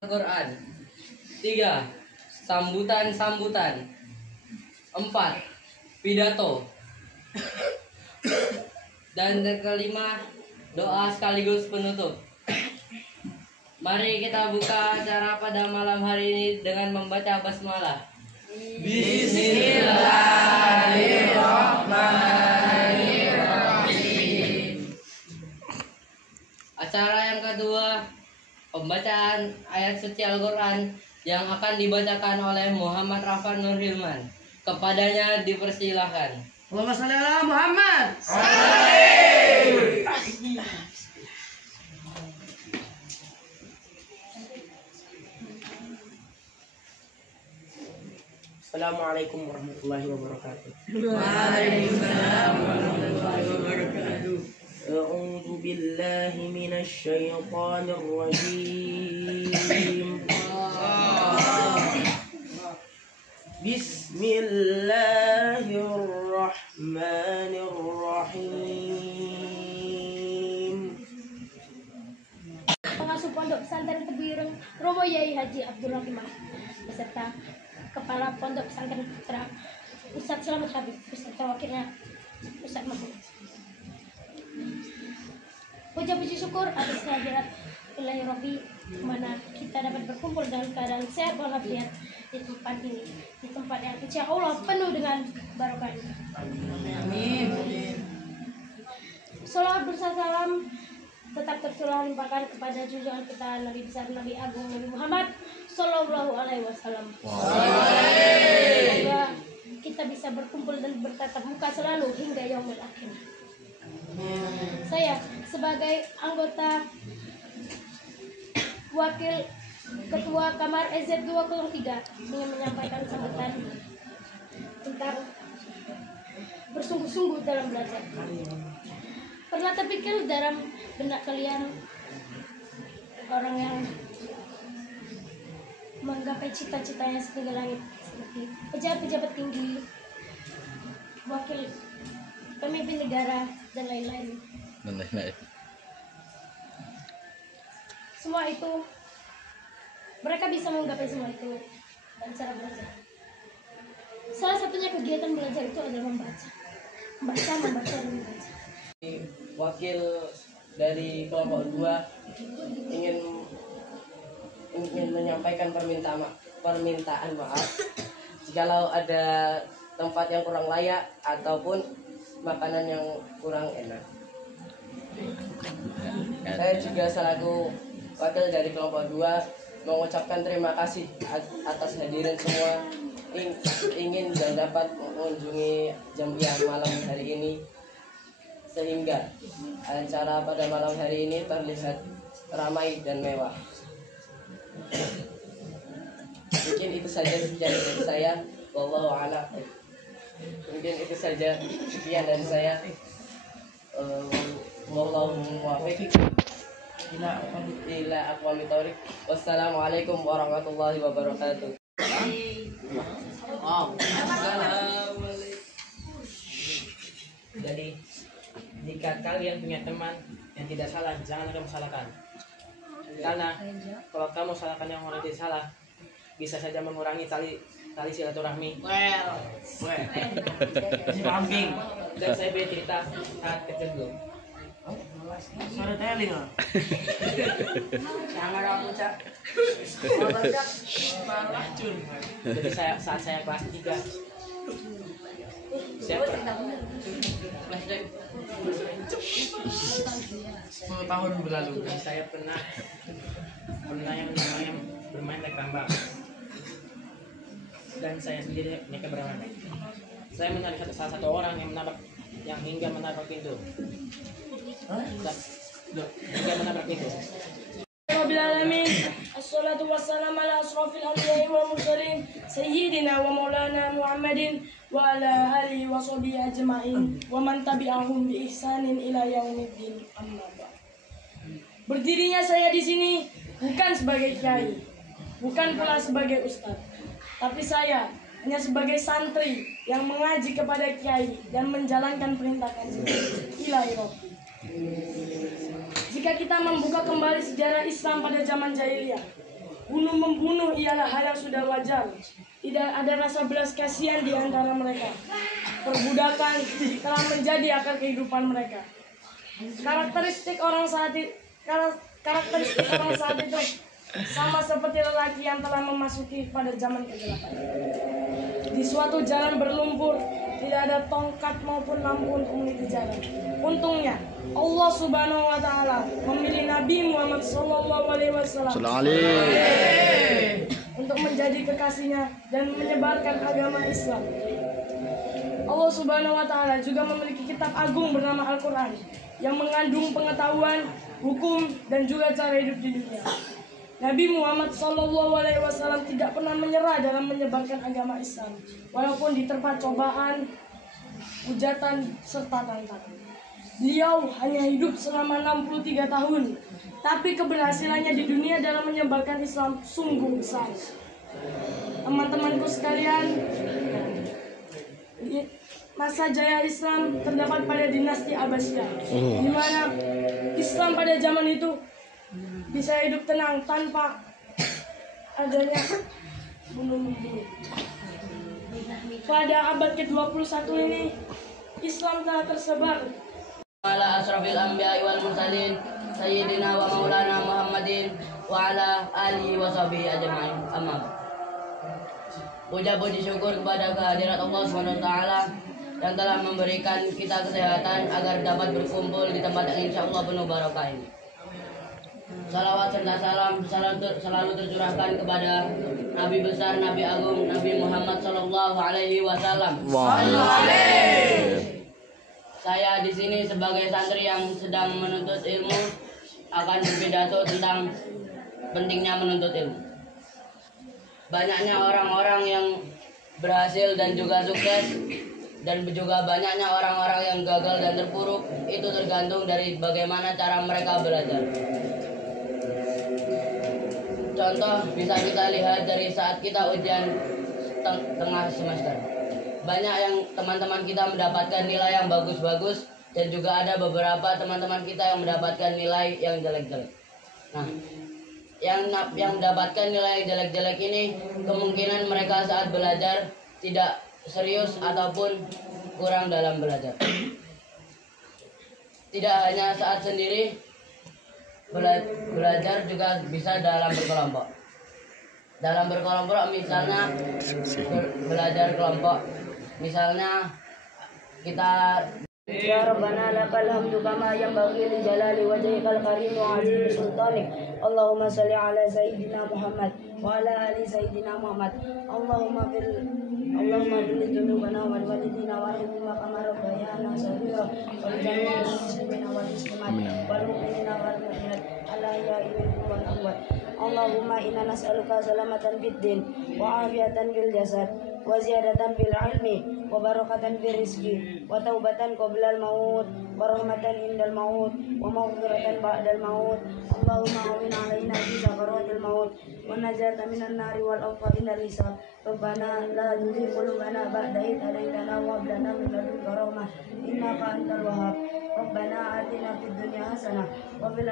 Al-Quran. 3. Sambutan-sambutan. 4. Pidato. Dan yang kelima, doa sekaligus penutup. Mari kita buka acara pada malam hari ini dengan membaca basmalah. Bismillahirrahmanirrahim. Acara yang kedua, pembacaan ayat suci Al-Quran yang akan dibacakan oleh Muhammad Rafan Nur Hilman. Kepadanya dipersilahkan. Allahumma shalli ala Muhammad. Assalamualaikum warahmatullahi wabarakatuh. Waalaikumsalam warahmatullahi wabarakatuh. A'udzu billahi minasy syaithanir rajim. Bismillahirrahmanirrahim. Pengasuh Pondok Pesantren Tebuireng Romo Yai Haji Abdul Rahimah beserta Kepala Pondok Pesantren Putra Ustadz Selamat Habib beserta wakilnya Ustadz Mahmud. Puji syukur atas kehadirat Ilahi Rabbi, mana kita dapat berkumpul dalam keadaan sehat walafiat di tempat ini, di tempat yang insya Allah penuh dengan barokah. Amin. Salawat bersalam tetap tercurah limpahkan kepada junjungan kita Nabi besar Nabi Agung Nabi Muhammad Sallallahu Alaihi Wasallam. Semoga kita bisa berkumpul dan bertatap muka selalu hingga yaumul akhir. Saya sebagai anggota wakil ketua kamar EZ203 ingin menyampaikan sambutan tentang bersungguh-sungguh dalam belajar. Pernah terpikir dalam benak kalian orang yang menggapai cita-citanya setinggi langit seperti pejabat-pejabat tinggi, wakil pemimpin negara dan lain-lain. Semua itu mereka bisa menggapai semua itu dan cara belajar. Salah satunya kegiatan belajar itu adalah membaca, dan membaca. Wakil dari kelompok 2 ingin menyampaikan permintaan maaf jikalau ada tempat yang kurang layak ataupun makanan yang kurang enak. Saya juga selaku wakil dari kelompok 2 mengucapkan terima kasih atas hadirin semua ingin dan dapat mengunjungi Jambiah malam hari ini, sehingga acara pada malam hari ini terlihat ramai dan mewah. Mungkin itu saja sekian dari saya. Wallahu a'lam. Mungkin itu saja sekian dari saya. Wallahu muwaffiq ila aqwamit thoriq. Wassalamualaikum warahmatullahi wabarakatuh. Jadi jika kalian punya teman yang tidak salah, jangan kamu salahkan. Karena kalau kamu salahkan yang orang tidak salah, bisa saja mengurangi tali silaturahmi. Kambing. Dan saya punya cerita saat kecil dulu. Suara teling ah. Jangan aku cak. Jadi saat saya kelas 3, saya 10 tahun berlalu. saya pernah yang namanya bermain naik tambang, dan saya sendiri mereka bermain. Saya melihat salah satu orang yang hingga menabrak pintu. Hingga menabrak pintu. Rabbil alamin, assalatu wassalamu ala asrafil anbiya'i wal mursalin sayyidina wa maulana Muhammadin wa ala alihi wa sahbihi ajma'in wa man tabi'ahum bi ihsanin ila yaumiddin, amma ba'd. Berdirinya saya di sini bukan sebagai kiai, bukan pula sebagai ustadz, tapi saya hanya sebagai santri yang mengaji kepada kiai dan menjalankan perintah kanjeng Ilahi Rabbi. Jika kita membuka kembali sejarah Islam pada zaman jahiliyah, membunuh ialah hal yang sudah wajar. Tidak ada rasa belas kasihan di antara mereka. Perbudakan telah menjadi akar kehidupan mereka. Karakteristik orang saat itu sama seperti lelaki yang telah memasuki pada zaman kegelapan. Di suatu jalan berlumpur, tidak ada tongkat maupun lampu untuk meniti jalan. Untungnya Allah Subhanahu wa taala memilih Nabi Muhammad SAW untuk menjadi kekasihnya dan menyebarkan agama Islam. Allah Subhanahu wa taala juga memiliki kitab agung bernama Al-Qur'an yang mengandung pengetahuan, hukum, dan juga cara hidup di dunia. Nabi Muhammad SAW tidak pernah menyerah dalam menyebarkan agama Islam, walaupun diterpa cobaan, hujatan, serta tantangan. Beliau hanya hidup selama 63 tahun, tapi keberhasilannya di dunia dalam menyebarkan Islam sungguh besar. Teman-temanku sekalian, masa jaya Islam terdapat pada dinasti Abbasiyah, di mana Islam pada zaman itu bisa hidup tenang tanpa adanya bunuh-bunuh. Pada abad ke-21 ini, Islam telah tersebar ala asrafil anbiya'i wal mursalin sayyidina wa maulana Muhammadin wa ala alihi wa sahbihi ajma'in. Amma ba'd. Puja puji syukur kepada kehadirat Allah Subhanahu wa taala yang telah memberikan kita kesehatan agar dapat berkumpul di tempat yang insyaallah penuh barokah ini. Salawat serta salam selalu tercurahkan kepada Nabi besar, Nabi agung, Nabi Muhammad sallallahu alaihi wasallam. Saya di sini sebagai santri yang sedang menuntut ilmu akan berpidato tentang pentingnya menuntut ilmu. Banyaknya orang-orang yang berhasil dan juga sukses, dan juga banyaknya orang-orang yang gagal dan terpuruk. Itu tergantung dari bagaimana cara mereka belajar. Contoh bisa kita lihat dari saat kita ujian tengah semester. Banyak yang teman-teman kita mendapatkan nilai yang bagus-bagus, dan juga ada beberapa teman-teman kita yang mendapatkan nilai yang jelek-jelek. Nah, yang mendapatkan nilai yang jelek-jelek ini kemungkinan mereka saat belajar tidak serius ataupun kurang dalam belajar. Tidak hanya saat sendiri belajar, juga bisa dalam berkelompok. Dalam berkelompok misalnya belajar kelompok, misalnya kita Ya Rabbana lakal hamdu kama yanbaghi li jalali wajhikal karim wa azim sultanik. Allahumma salli ala sayyidina Muhammad wa ala ali sayyidina Muhammad. Allahumma fil dzunubana wal walidina warhamna kama rabbayana shaghira wal jami'il muslimina wal muslimat wal mu'minina wal mu'minat ala ya'i wal amwat. Allahumma inna nas'aluka salamatan fid din wa afiyatan fil jasad wa ziyadatan fil ilmi wa barakatan fil rizqi wa taubatan qoblal maut wa rahmatan indal maut wa maghfiratan ba'dal maut. Allahumma awin alaina fi sakaratil maut wa najata minan nari wal awfa inal hisab. Rabbana la tuzigh qulubana ba'da idh hadaytana wa hab lana min ladunka rahmah innaka antal wahhab. Rabbana atina fid dunya hasanah wa fil